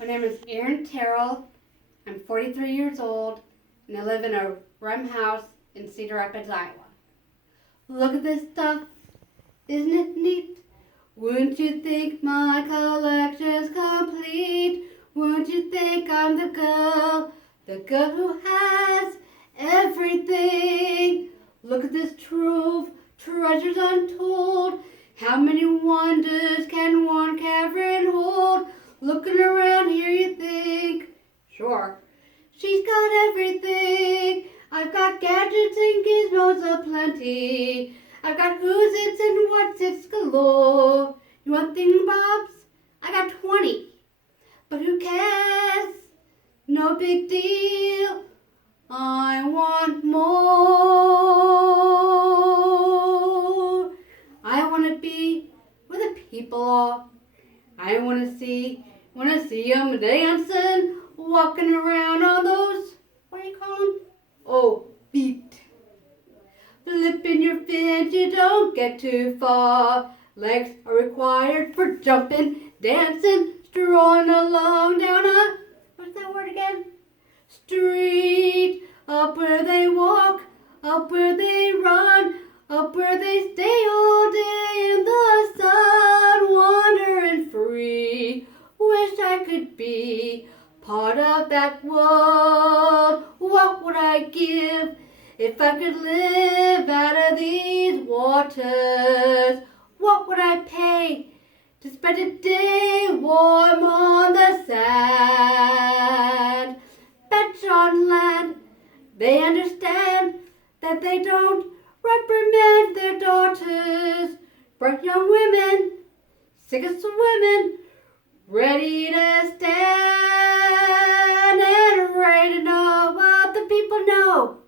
My name is Erin Terrill. I'm 43 years old, and I live in a room house in Cedar Rapids, Iowa. Look at this stuff. Isn't it neat? Wouldn't you think my collection's complete? Wouldn't you think I'm the girl who has everything? Look at this trove, treasures untold. How many wonders can one cavern hold? Looking around here you think, sure, she's got everything. I've got gadgets and gizmos aplenty. I've got who's its and what's its galore. You want thingamabobs? I got 20. But who cares? No big deal. I want more. I want to be where the people are. I want to see them dancing, walking around on those, what do you call them? Oh, feet. Flipping your fins, you don't get too far. Legs are required for jumping, dancing, strolling along down a, what's that word again? Street. Up where they walk, up where they run, up where they stay all day in the sun, wandering free. Wish I could be part of that world. What would I give if I could live out of these waters? What would I pay to spend a day warm on the sand? Bench on land, they understand that they don't reprimand their daughters. Bright young women, sick of swimming, ready to stand and ready to know what the people know.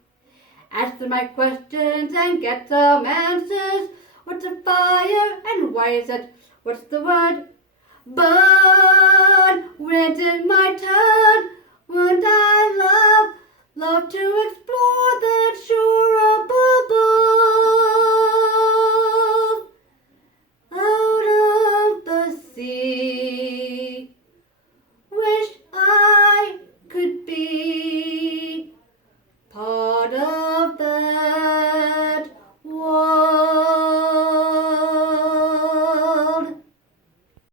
Answer my questions and get some answers. What's a fire and why is it? What's the word? Burn. When's it my turn? Wouldn't I love to explore